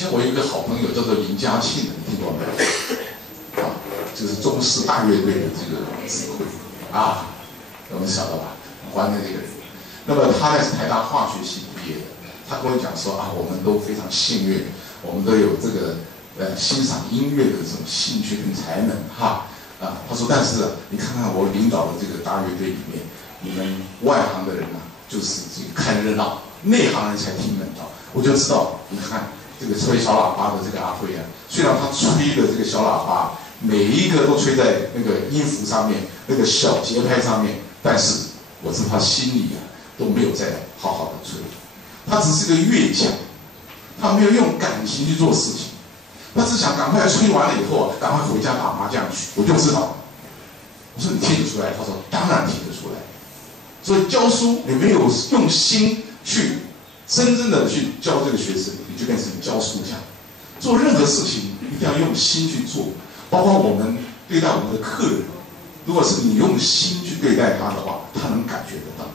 前我有一个好朋友叫做林嘉庆，你听过没有？啊，就是中式大乐队的这个指挥啊，我们晓得吧？很怀念这个人。那么他呢是台大化学系毕业的，他跟我讲说啊，我们都非常幸运，我们都有这个欣赏音乐的这种兴趣跟才能哈啊。他说，但是你看看我领导的这个大乐队里面，你们外行的人啊，就是这个看热闹，内行人才听门道。我就知道，你看。这个吹小喇叭的这个阿辉啊，虽然他吹的这个小喇叭每一个都吹在那个音符上面、那个小节拍上面，但是我知道他心里啊都没有在好好的吹，他只是个乐匠，他没有用感情去做事情，他只想赶快吹完了以后啊，赶快回家打麻将去。我就知道，我说你听得出来？他说当然听得出来。所以教书你没有用心去。真正的去教这个学生，你就变成教书匠。做任何事情一定要用心去做，包括我们对待我们的客人，如果是你用心去对待他的话，他能感觉得到。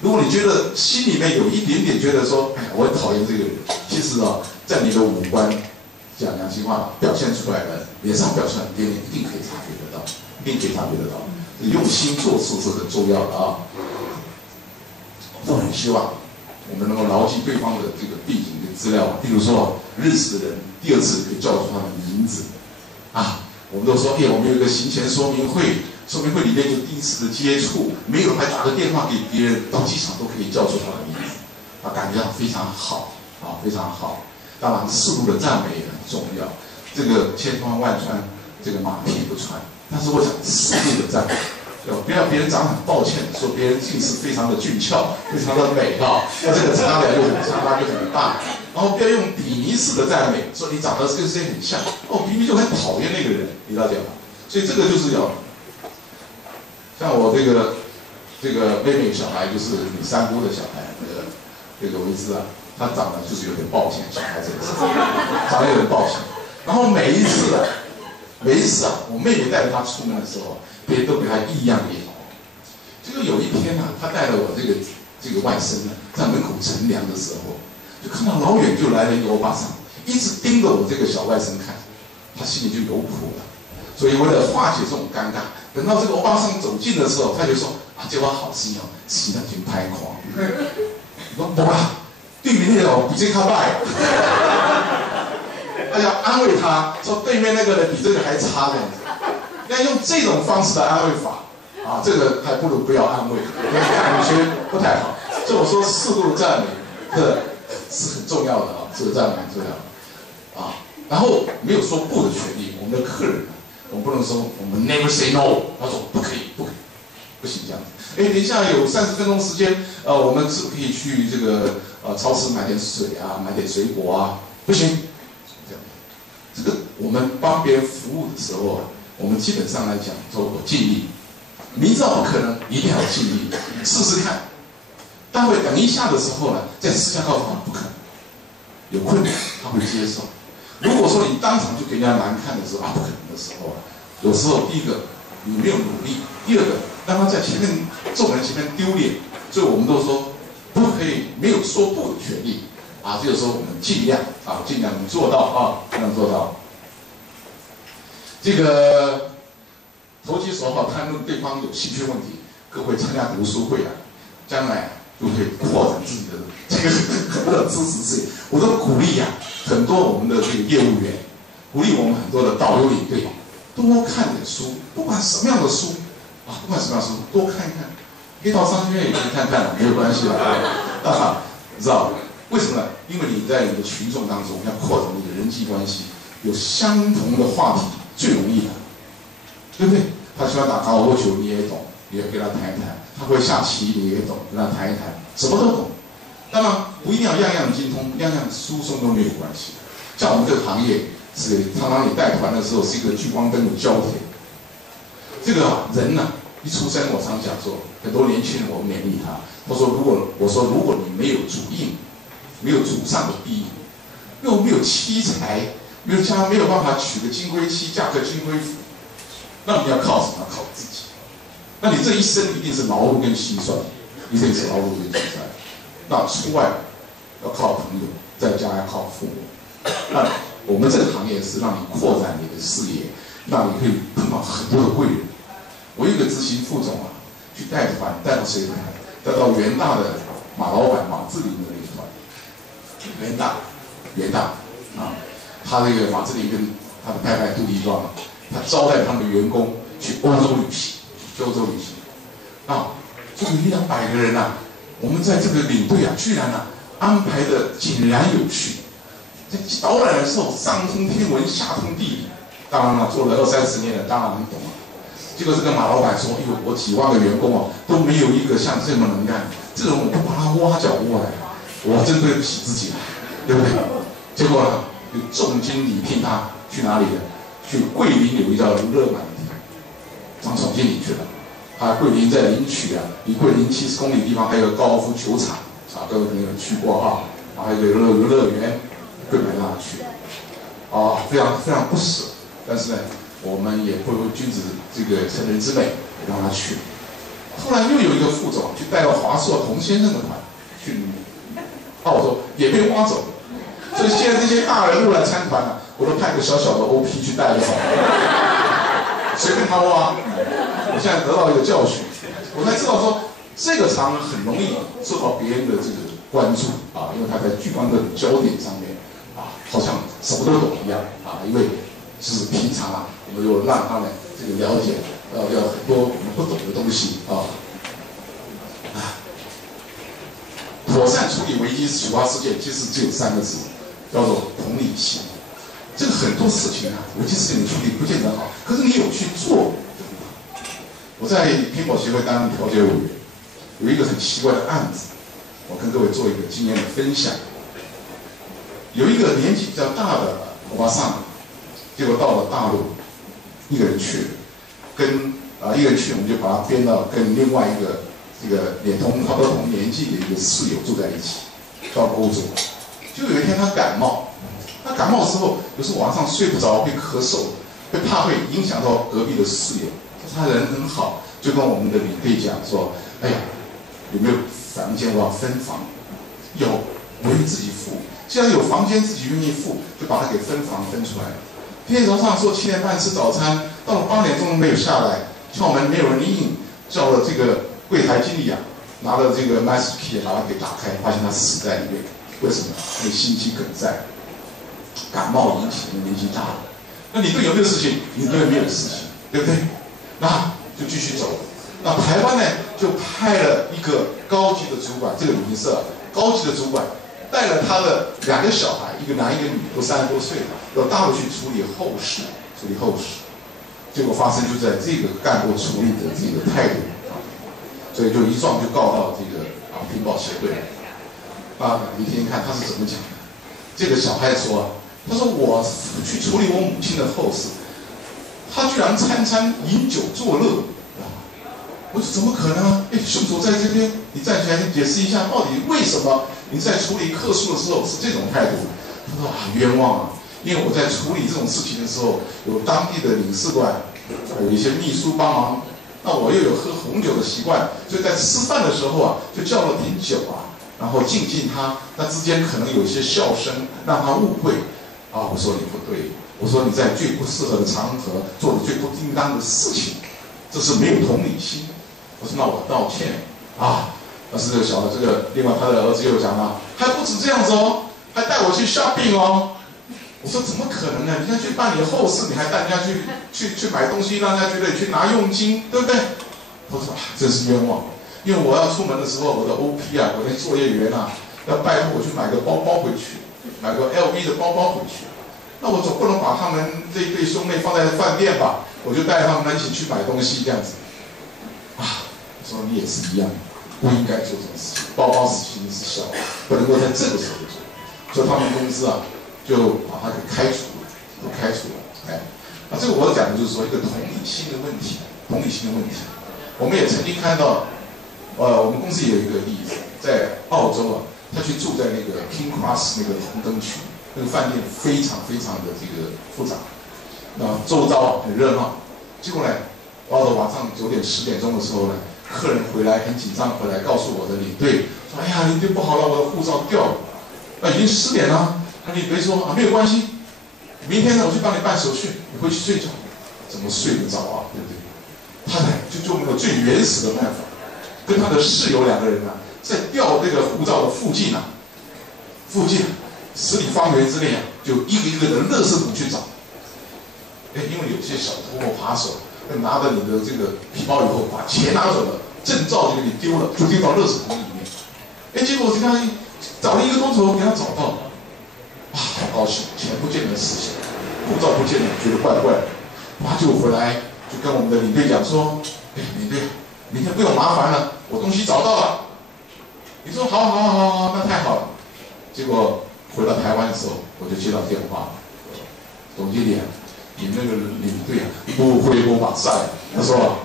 如果你觉得心里面有一点点觉得说，哎呀，我讨厌这个人，其实啊，在你的五官讲良心话表现出来的，脸上表现的别人一定可以察觉得到，一定可以察觉得到。用心做事是很重要的啊。我很希望。我们能够牢记对方的这个背景跟资料，比如说认识的人，第二次可以叫出他的名字，啊，我们都说，我们有一个行前说明会，说明会里面就第一次的接触，没有还打个电话给别人，到机场都可以叫出他的名字，啊，感觉上非常好，啊，非常好。当然，适度的赞美也很重要，这个千穿万穿，这个马屁不穿，但是我想适度的赞美。不要别人长得很抱歉，说别人近视非常的俊俏，非常的美啊，那这个差别就很大。然后不要用比拟式的赞美，说你长得跟谁很像，哦，明明就很讨厌那个人，你了解吗？所以这个就是要，像我这个妹妹小孩，就是你三姑的小孩，这个维兹啊，他长得就是有点抱歉，小孩这个事情，长得有点抱歉。然后每一次啊，我妹妹带着他出门的时候。别人都给他异样眼光。结果有一天啊，他带了我这个外甥呢，在门口乘凉的时候，就看到老远就来了一个欧巴桑，一直盯着我这个小外甥看，他心里就有谱了。所以为了化解这种尴尬，等到这个欧巴桑走近的时候，他就说：“啊，这我好心哦，是那群拍狂。”我说：“哇，对面那个比这个坏。”他要安慰他说：“对面那个人比这个还差这样子。”要用这种方式的安慰法，啊，这个还不如不要安慰，感觉不太好。所以我说适度的赞美，这是很重要的啊，这个赞美很重要啊。然后没有说不的权利，我们的客人，我们不能说我们 never say no， 他说不可以，不行这样子。等一下有30分钟时间，我们是不是可以去这个超市买点水啊，买点水果啊？不行，这样，这个我们帮别人服务的时候啊。我们基本上来讲，说我尽力，明知道不可能，一定要尽力试试看。待会等一下的时候呢，再私下告诉他不可能，有困难他会接受。如果说你当场就给人家难看的时候啊，不可能的时候啊，有时候第一个你没有努力，第二个让他在前面众人前面丢脸。所以我们都说不可以没有说不的权利啊。这个时候我们尽量做到啊，尽量做到。这个投其所好，谈论对方有兴趣问题，各位参加读书会啊，将来就会扩展自己的这个知识视野。我都鼓励啊，很多我们的这个业务员，鼓励我们很多的导游领队，多看点书，不管什么样的书啊，不管什么样的书，多看一看。可以到商学院也可以看看，没有关系的啊。你知道为什么呢？因为你在你的群众当中要扩展你的人际关系，有相同的话题。最容易的，对不对？他喜欢打高尔夫球，你也懂，你也跟他谈一谈；他会下棋，你也懂，跟他谈一谈，什么都懂。当然不一定要样样精通，样样疏松都没有关系。像我们这个行业，是常常你带团的时候是一个聚光灯的焦点。这个人呢，一出生，我常讲说，很多年轻人我勉励他，他说如果你没有主印，没有祖上的庇荫，又没有妻财。没有办法娶个金龟妻，嫁个金龟夫，那你要靠什么？靠自己。那你这一生一定是劳碌跟牺牲，一定是劳碌跟牺牲。那出外要靠朋友，在家要靠父母。那我们这个行业是让你扩展你的视野，让你可以碰到很多的贵人。我有一个执行副总啊，去带团，带到谁团？带到元大的马老板马志林的那个团。元大啊，他那个马志林跟他的太太杜丽庄，他招待他们的员工去欧洲旅行，啊，这个100-200个人啊，我们在这个领队啊，居然啊安排的井然有序。在导览的时候，上通天文，下通地理。当然了，做了20-30年了，当然很懂了。结果这个马老板说：“哎呦，我几万个员工啊，都没有一个像这么能干，这种我不把他挖角过来，我真对不起自己了，对不对？”结果呢，就重金礼聘他去哪里呢？去桂林有一叫乐满的地方，当总经理去了。桂林在林区啊，离桂林70公里的地方还有个高尔夫球场啊，各位可能有去过哈，然后还有个游乐园，桂林让他去，非常非常不舍。但是呢，我们也不如君子这个成人之美，也让他去。后来又有一个副总去带了华硕童先生的团去澳洲，也被挖走了。所以现在这些大人物来参团啊，我都派个小小的 OP 去带就好了，随便他挖。我现在得到一个教训，我才知道说这个场很容易受到别人的这个关注啊，因为他在聚光灯焦点上面啊，好像什么都懂一样啊，因为就是平常啊，我们有让他们这个了解要很多我们不懂的东西啊。妥善处理危机突发事件，其实只有3个字，叫做同理心。这个很多事情啊，危机事件的处理不见得好，可是你有去做。我在屏保协会担任调解委员，有一个很奇怪的案子，我跟各位做一个经验的分享。有一个年纪比较大的欧巴桑，结果到了大陆，一个人去了，一个人去，我们就把他编到跟另外一个这个差不多同年纪的一个室友住在一起，到欧洲。就有一天他感冒，他感冒的时候，有时候晚上睡不着，会咳嗽，怕会影响到隔壁的室友。他人很好，就跟我们的领队讲说：“哎呀，有没有房间？我要分房。有，我愿意自己付。既然有房间自己愿意付，就把它给分房分出来。今天早上说7点半吃早餐，到了8点钟没有下来，敲门没有人应，叫了这个柜台经理啊，拿了这个 master key 把它给打开，发现他死在里面。为什么？因为心肌梗塞，感冒引起的，年纪大了。那你队有没有事情？你队没有事情，对不对？那就继续走。那台湾呢，就派了一个高级的主管，这个旅行社高级的主管带了他的2个小孩，一个男一个女，都30多岁了，到大陆去处理后事。结果发生就在这个干部处理的这个态度所以就一状就告到这个屏保协会。你听听看他是怎么讲的。这个小孩说，他说我去处理我母亲的后事。他居然餐餐饮酒作乐，我说怎么可能啊？凶手在这边，你站起来解释一下，到底为什么你在处理客诉的时候是这种态度？他说冤枉啊！因为我在处理这种事情的时候，有当地的领事馆，有一些秘书帮忙，那我又有喝红酒的习惯，所以在吃饭的时候啊，就叫了点酒然后敬他，那之间可能有一些笑声，让他误会。我说你不对。我说你在最不适合的场合做的最不应当的事情，这是没有同理心。我说那我道歉但是这个另外他的儿子又讲了，还不止这样子哦，还带我去 shopping 哦。我说怎么可能呢？你要去办理后事，你还带人家去买东西，让人家觉得去拿佣金，对不对？我说真是冤枉，因为我要出门的时候，我的 OP 我的作业员要拜托我去买个包包回去，买个 LV 的包包回去。那我总不能把他们这一对兄妹放在饭店吧？我就带他们一起去买东西这样子。我说你也是一样，不应该做这种事情。包包事情是小，不能够在这个时候做。所以他们公司就把他给开除了，都开除了。这个我讲的就是说一个同理心的问题，我们也曾经看到，我们公司也有一个例子，在澳洲他去住在那个 King Cross 那个红灯区。那个饭店非常非常的这个复杂，周遭很热闹。结果呢，到了晚上9点10点钟的时候呢，客人回来很紧张，回来告诉我的领队说：“哎呀，领队不好了，我的护照掉了，已经10点了。”领队说啊，没有关系，明天呢我去帮你办手续，你回去睡觉，怎么睡得着啊？对不对？他呢就用那个最原始的办法，跟他的室友2个人啊，在调这个护照的附近10里方圆之内啊，就一个一个的垃圾桶去找。因为有些小偷或扒手拿着你的这个皮包以后，把钱拿走了，证照就给你丢了，就丢到垃圾桶里面。结果我刚找了1个多钟头，给他找到了，好高兴，钱不见了事情，护照不见了，觉得怪怪的，就回来就跟我们的领队讲说，领队，明天不用麻烦了，我东西找到了。你说好，那太好了。结果回到台湾的时候，我就接到电话，总经理啊，你那个领队啊，不回我马赛。他说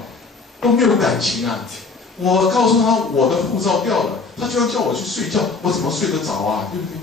都没有感情啊，我告诉他我的护照掉了，他就要叫我去睡觉，我怎么睡得着啊？对不对？